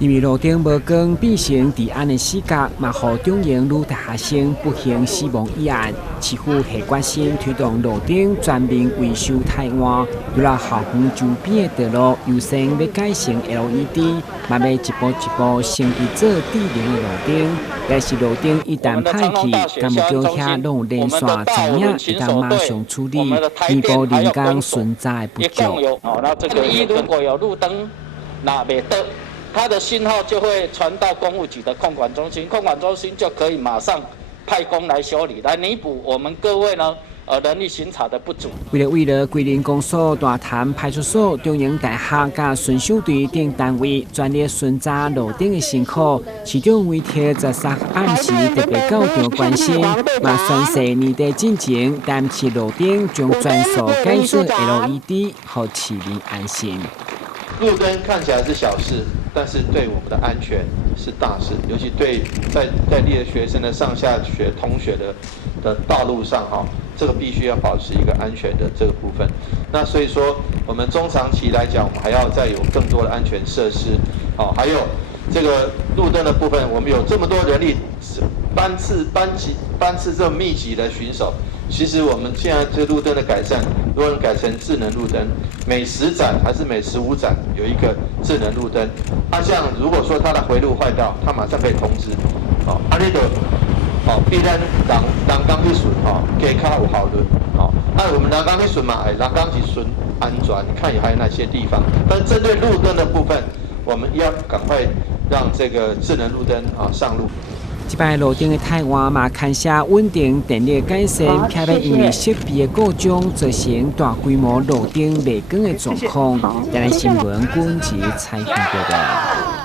因为路顶无光变成治安的死角，嘛，互中营女大学生不幸死亡一案，市府下决心推动路顶全面维修汰换，除了校园周边的道路优先要改成 LED， 嘛要一步一步升级做智能的路顶。但是路顶一旦歹去，干木桥遐拢有连线知影，会当马上处理，弥补人工存在的不足。那这个如果有路灯，那袂得。它的信号就会传到公务局的控管中心，控管中心就可以马上派工来修理，来弥补我们各位呢人力巡查的不足。为了桂林公所、大潭派出所、中营大学甲巡守队等单位全力巡查路顶的辛苦，市长为贴13暗时特别高调关心，嘛宣示年底进前，担起路顶将全数改做 LED， 让市民安心。路灯看起来是小事，但是对我们的安全是大事，尤其对在地的学生的上下学同学的道路上这个必须要保持一个安全的这个部分。那所以说，我们中长期来讲，我们还要再有更多的安全设施，还有这个路灯的部分，我们有这么多人力班次这么密集的巡守。其实我们现在这路灯的改善，如果能改成智能路灯，每10盏还是每15盏有一个智能路灯。像如果说它的回路坏掉，它马上可以通知。你就必然人工去巡加较有效率。我们人工去巡嘛，人工去巡安全，看还有哪些地方。但针对路灯的部分，我们要赶快让这个智能路灯上路。这摆路顶的汰换嘛，牵涉稳定电力改善，偏要因为设备的故障，造成大规模路顶袂光的状况。但新闻本节采访报道。